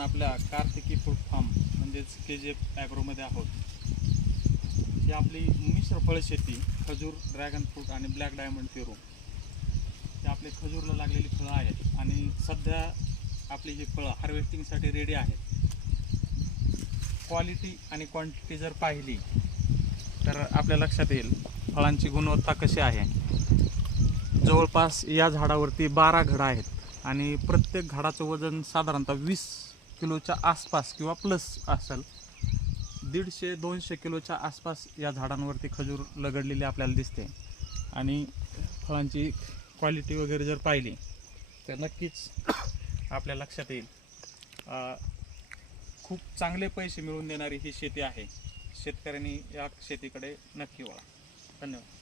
आपण आपल्या Kartiki fruit form म्हणजेच KGF ॲग्रोमध्ये आहोत. ही आपली मिश्र फळ शेती, खजूर, ड्रॅगन फ्रूट आणि ब्लॅक डायमंड पेरू हे आपले खजूरला लागलेली फळं आहेत आणि सध्या आपली ही फळं हार्वेस्टिंगसाठी रेडी आहेत. क्वालिटी आणि क्वांटिटी जर पाहिली तर आपल्या लक्षात येईल फळांची गुणवत्ता कशी आहे. जवळपास या झाडावरती 12 घडं आहेत आणि प्रत्येक घडाचं वजन साधारणतः 20 किलोच्या आसपास किंवा प्लस असेल. 150-200 किलोच्या आसपास या झाडांवरती खजूर लगडलेली आपल्याला दिसते आणि फळांची क्वालिटी वगैरे जर पाहिली तर नक्कीच आपल्या लक्षात येईल खूप चांगले पैसे मिळवून देणारी ही शेती आहे. शेतकऱ्यांनी या शेतीकडे नक्की वळा. धन्यवाद.